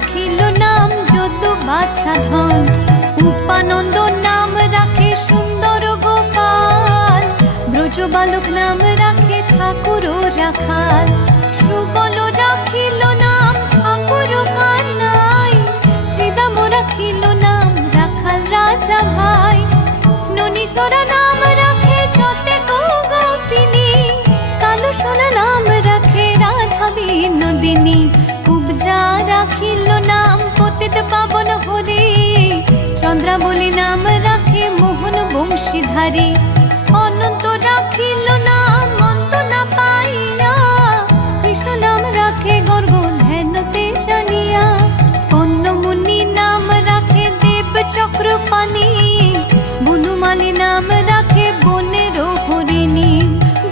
রাখিল নাম যদু বাছা ধন। উপানন্দ নাম রাখে সুন্দর গোপাল, ব্রজ বালক নাম রাখে ঠাকুর রাখাল। সুবল রাখিল নাম ঠাকুর কানাই, শ্রীদাম রাখিল নাম রাখাল রাজা ভাই। ননীচরা নাম রাখে যতে গোপিনী, কালো সোনা নাম রাখে রাধা বিনোদিনী। কুবজা রাখিল নাম পতিত পাবন হরি, চন্দ্রাবলী নাম রাখে মোহন বংশীধারী। অনন্ত রাখিল নাম অন্ত না পাইয়া, কৃষ্ণ নাম রাখে গর্গ ধ্যানতে জানিয়া। কর্ণমুনি নাম রাখে দেব চক্র পানি,